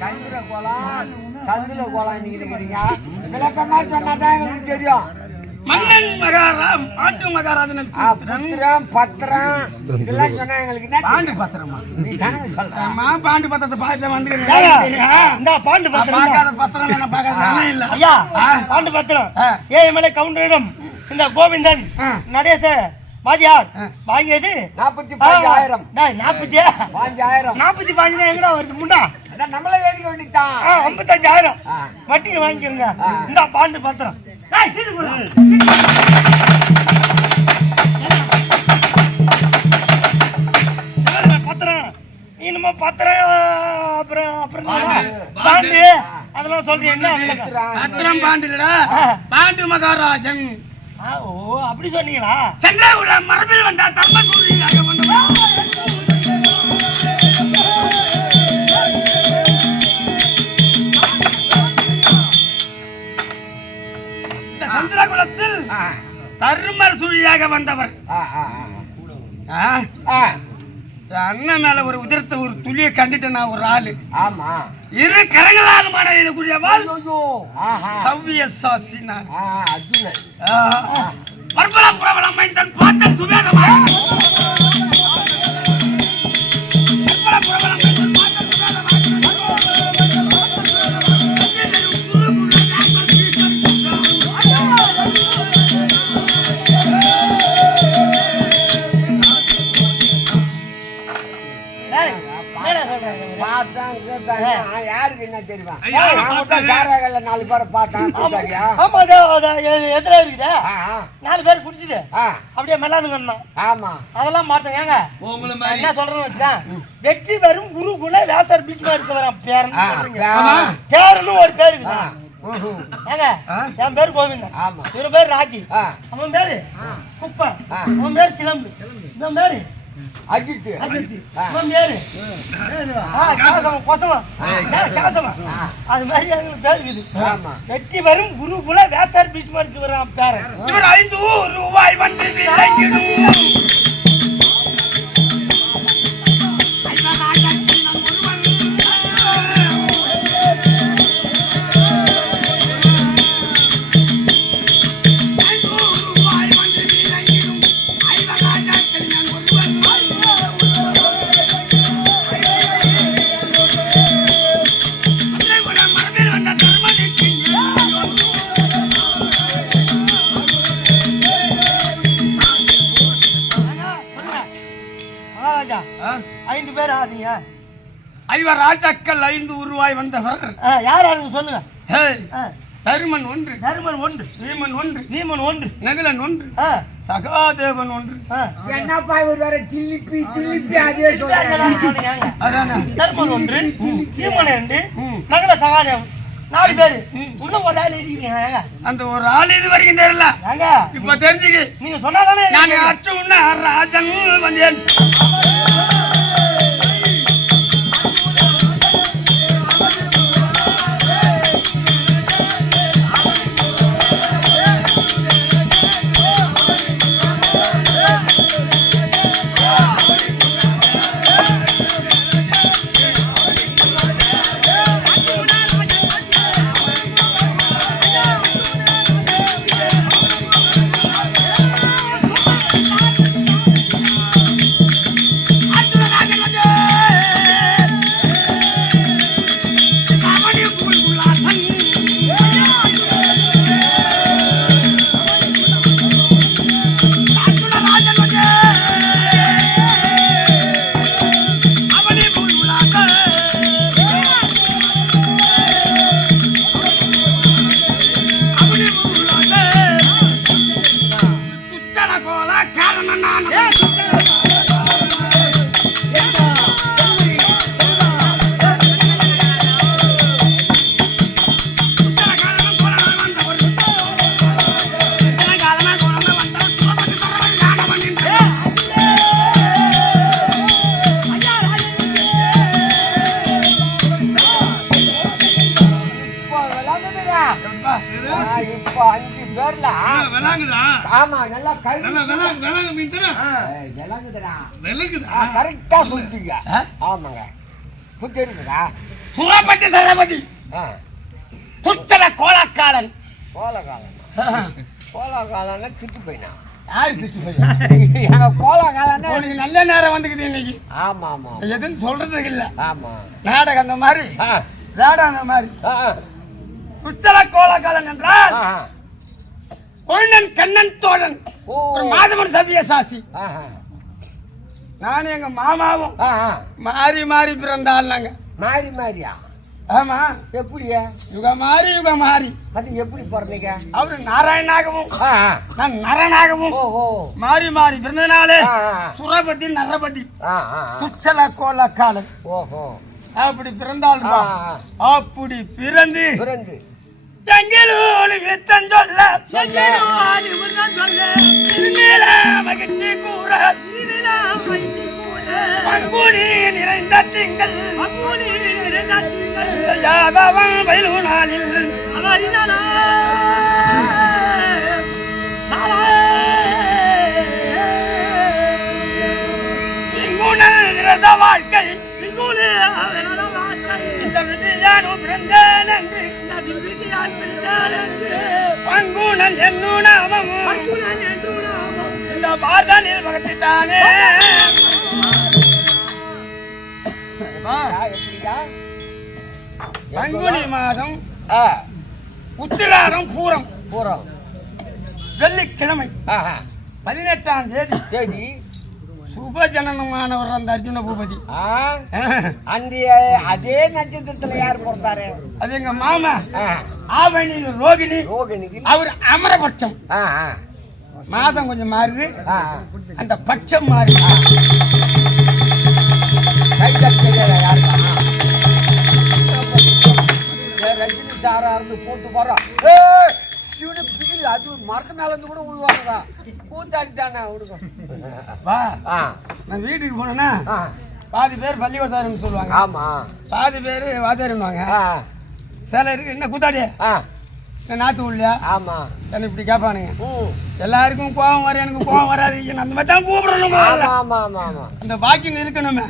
சந்திர கோலம் சந்திர கோலம் நீங்க இருக்கிறீங்க விளக்கமா சொன்னாதான் எங்களுக்கு தெரியும். மன்னன் மகாராம் பாண்டு மகாராஜன் பத்திரம் பத்திரம் இதெல்லாம் சொன்னா எங்களுக்கு பாண்டு பத்திரமா நீ தானே சொல்றமா பாண்டு பத்திரத்தை பார்த்து வந்துக்கிறேன். இந்த பாண்டு பத்திரம் பார்க்காத பத்திரம் என்ன பார்க்காத இல்ல ஐயா. பாண்டு பத்திரம் ஏஎம்எல்ஏ கவுண்டரிடம் இந்த கோவிந்தன் நடேச பாஜியார் வாங்கியது 45,000. 45,000 எங்கடா வருது முண்டா? நம்மளே எழுதிக்க வேண்டியதான். 55,000 வட்டிக்கு வாங்கிக்கிறங்க. இந்த பாண்டு பத்திரம் பத்திரம் இன்னுமா பத்திரம் அப்புறம் அப்புறம் பாண்டு அதெல்லாம் சொல்றீங்க. என்ன பத்திரம் பாண்டு இல்லடா பாண்டு மகாராஜன். ஓ அப்படி சொன்னீங்களா? சென்னை உள்ள மரபில் வந்தா தர்மபுரியாக வந்தவா இந்த சந்திரகுலத்தில் தர்மர் சுழியாக வந்தவர். அண்ணன் மேல ஒரு உதிரத்தை ஒரு துளியை கண்டுட்டு நான் ஒரு ஆளு. ஆமா இரு கரங்களால் மனைவியக்கூடியவாள் சவ்விய சாசி நான் பர்பலம் பிரபலம் மைந்தன் பாத்தன் சுவேதமா யாருக்கு என்ன தெரியுமா? 4 பேரை பார்த்தேன். நாலு பேர் குடிச்சுது அப்படியே மெல்லாதுங்க. ஆமா அதெல்லாம் மாட்டோம். ஏங்க என்ன சொல்றேன்னு வச்சுதான் வெற்றி வரும் குருகுல வேசர் பீச் இருக்கிறான் பேருன்னு ஒரு பேரு இருக்குதான். ஏங்க என் பேரு கோவிந்தன், இவரு பேரு ராஜி, அவன் பேரு குப்பன், அவன் பேரு சிலம்பு, இவன் பேரு அஜித், அவன் பேரு அது மாதிரி எங்களுக்கு பேர் இருக்குது. வெற்றி வரும் குருகுல வேசார் பீச் மாதிரி வரான் பேரு. இவர் 500 ரூபாய் வந்து விளங்கிடும். ஐவர் ராஜாக்கள் 500 ரூபாய் வந்தவர் யார் சொல்லுங்க. தருமன் 1, தருமன் 1, வீமன் 1, வீமன் 1, நகுலன் 1, சகாதேவன் 1. என்னப்பா இவர் வேற தில்லிப்பி தில்லிப்பி அதே சொல்றாங்க. அதானே தருமன் 1, வீமன் 2, நகுல சகாதேவன் 4 பேரு. இன்னும் ஒரு ஆள் இருக்கீங்க. அந்த ஒரு ஆள் இது வரைக்கும் தெரியல. இப்ப தெரிஞ்சுக்கு நீங்க சொன்னாதானே. நான் அச்சுன்னா ராஜன் வந்தேன். இப்போ 5 பேர்ல விளங்குதா? ஆமா நல்லா கை விளங்கு மீன்டா விளங்குதுடா விளங்குதா? கரெக்ட்டா சொல்றீங்க. ஆமாங்க புரியுதுடா. சுரபதி சரபதி துச்சல கோலக்காரன். கோலக்காலன்னா கிட்டு போயினா யாரு திட்டு போய் கோலக்காலன்னா உனக்கு நல்ல நேரம் வந்துக்குது இன்னைக்கு. ஆமா ஆமா எதுன்னு சொல்றதுக்கு இல்ல. ஆமா நாடகம் அந்த மாதிரி நாடகம் அந்த மாதிரி. துச்சல கோலக்காரன் என்றால் கொழுநன் கண்ணன் தோழன் ஒரு மாதவன் சபிய சாசி. நானும் எங்க மாமாவும் மாறி மாறி பிறந்தாள் நாங்க. மாறி மாறியா? ஆமா. எப்படியா? யுக மாறி அது எப்படி பிறந்தீங்க? அவரு நாராயணாகவும் நான் நரனாகவும் மாறி மாறி பிறந்தனாலே சுரபதி நரபதி குச்சல கோலக்காலன். அப்படி பிறந்தாள். அப்படி பிறந்து எங்களோடு வித்தம் சொல்ல மகிழ்ச்சி கூற பங்குனி நிறைந்த திங்கள் யாதவன் வயலு நாளில் விரத வாழ்க்கை இந்த விதியானும் பிறந்தேன் என்று பங்குனன் என்னும் நாமமும் இந்த பாரதனில் வகுத்துட்டானே. பங்குனி மாதம் உத்திராடம் பூரம் வெள்ளிக்கிழமை 18ஆம் தேதி சுபஜனனமானவர் அந்த அர்ஜுன பூபதி. அதே நட்சத்திரத்துல யார் பிறந்தாரு? அது எங்க மாமா ஆவணியில் ரோகிணி. அவர் அமரபட்சம். மாதம் கொஞ்சம் மாறுது, அந்த பட்சம் மாறுது. ரஜினி சாரா இருந்து போட்டு போறோம். அது மரத்து மேல இருந்து கூட விழுவாங்க. கூத்தாடி தானே வா. நான் வீட்டுக்கு போனேன்னா பாதி பேர் பள்ளிவாதாரம் சொல்லுவாங்க. ஆமா. பாதி பேர் வாதாருவாங்க. சிலருக்கு என்ன கூத்தாடி என்ன நாத்து உள்ளியா? ஆமா. என்ன இப்படி கேட்பானுங்க. எல்லாருக்கும் கோபம் வர எனக்கு கோபம் வராது. அந்த மாதிரி தான் கூப்பிடணும். அந்த பாக்கியம் இருக்கணுமே.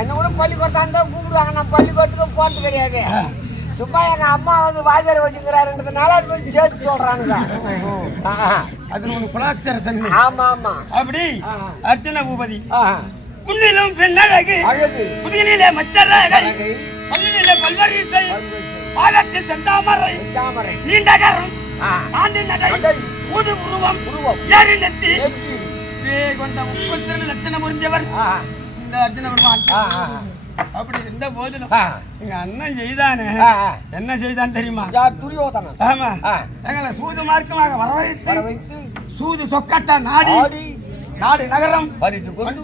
என்ன கூட பள்ளிக்கூடம் தான் கூப்பிடுவாங்க. நான் பள்ளிக்கூடத்துக்கு போறது கிடையாது. சும்மா எங்க அம்மா வந்து வாஜர் வச்சுக்கிறாருன்றதுனால அது கொஞ்சம் சேர்த்து சொல்றானுங்க. அது ஒரு குலாச்சார தன்மை. ஆமா ஆமா. அப்படி அர்ஜுன பூபதி புண்ணிலும் பெண்ணழகு புதியிலே மச்சரகை பல்லிலே பல்வரிசை பாலத்தில் செந்தாமரை நீண்டகரம் ஆண்டி நடை ஊது உருவம் ஏறி நெத்தி கொண்ட 32 லட்சணம் புரிஞ்சவர் இந்த அர்ஜுன பெருமான். அப்படி இருந்த போதிலும் எங்க அண்ணன் செய்தானே என்ன செய்தான் தெரியுமா? துரியோதனன். ஆமா. எங்களை சூது மார்க்கமாக வரவழைத்து சூது சொக்கட்டா நாடு நகரம்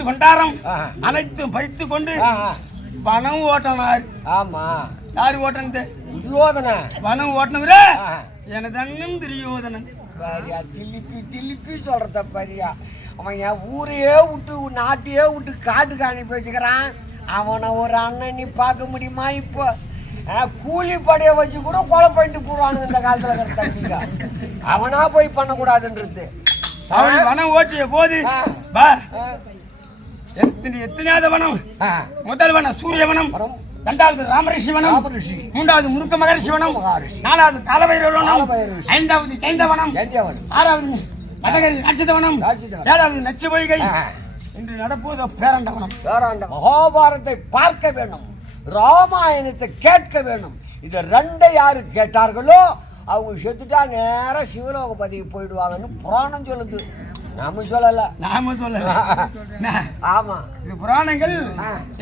பண்டாரம் அனைத்தும் பறித்து கொண்டு பணம் ஓட்டனார். ஆமா. யாரு ஓட்டனது? துரியோதன. பணம் ஓட்டனவரே எனது அண்ணன் துரியோதனன். திலிப்பி சொல்றத பாரியா. அவன் என் ஊரையே விட்டு நாட்டையே விட்டு காட்டுக்கு அனுப்பி வச்சுக்கிறான். அவனை ஒரு அண்ணன் நீ பார்க்க முடியுமா? இப்போ கூலி படையை வச்சு கூட கொலை பண்ணிட்டு போடுவானுங்க இந்த காலத்துல இருக்கிற. அவனா போய் பண்ணக்கூடாதுன்றது. வனம் ஓட்டிய போது எத்தனையாவது வனம்? முதல் வனம் சூரிய வனம், 2வது ராமரிஷி வனம், 3வது முருக்க மகரிஷி வனம், 4வது காலபைரவர் வனம், 5வது ஜெயந்தவனம், 6வது மதகரி நட்சத்திரவனம், 7வது நச்சு பொய்கை. இன்று நடப்பது பேரண்டவனம். மகாபாரத்தை பார்க்க வேண்டும், ராமாயணத்தை கேட்க வேண்டும். இதை 2 யாரு கேட்டார்களோ அவங்க செத்துட்டா நேர சிவலோக பதிவு போயிடுவாங்கன்னு புராணம் சொல்லுது. நாம சொல்லல. ஆமா. இது புராணங்கள்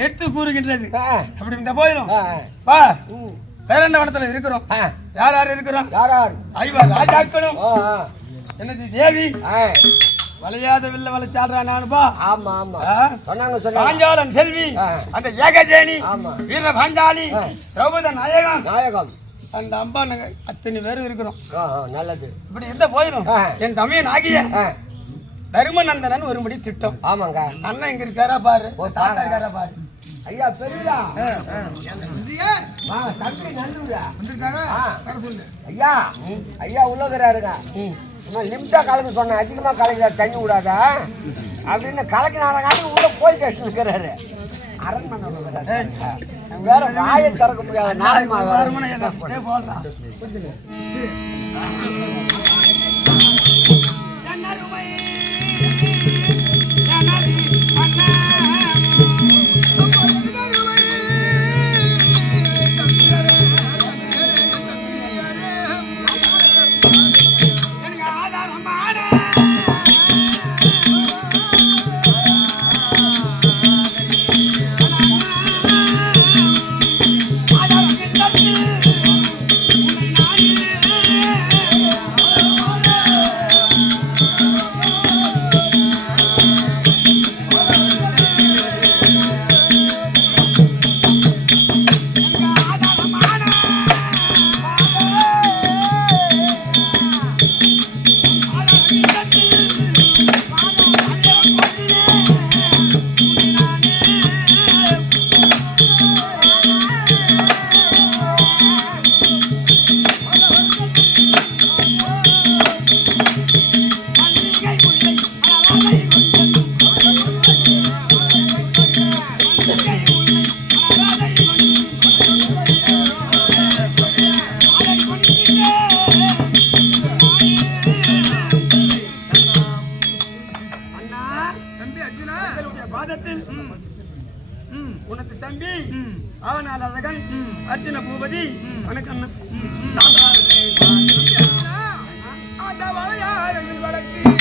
எடுத்து கூறுகின்றது. அப்படி இந்த போயிடும். பேரண்டவனத்துல இருக்கிறோம். யார் யார் இருக்கிறோம்? யார்? 5 ராஜாக்களும் என்னது தேவி வளையாத வில்ல வளைச்சாடுறா நானுப்பா. ஆமா ஆமா. பாஞ்சாலம் செல்வி, அந்த ஏகஜேனி, வீர பாஞ்சாலி, திரௌபதி நாயகம், அந்த அம்பா நாங்க அத்தனை பேரும் இருக்கிறோம். நல்லது. இப்படி இருந்த போயிடும். என் தமையன் ஆகிய தர்மநந்தனன் ஒருபடி திட்டம். ஆமாங்க. அண்ணன் இங்க இருக்காரா பாரு, தாத்தா இருக்காரா பாரு. ஐயா பெரியடா. ஐயா ஐயா உள்ளகிறாருங்க. லிமிட்டா கலந்து சொன்ன, அதிகமா கலக்க தண்ணி விடாதா அப்படின்னு கலக்கினாரங்காட்டி உள்ள போய் ஸ்டேஷன் இருக்கிறாரு. அரண்மனை வேற வாயை திறக்க முடியாத நாடகமாக உனக்கு தம்பி அவனால் அழகன் அர்ஜுன பூபதி வணக்கம் அந்த வளையாரங்கள் வழக்கு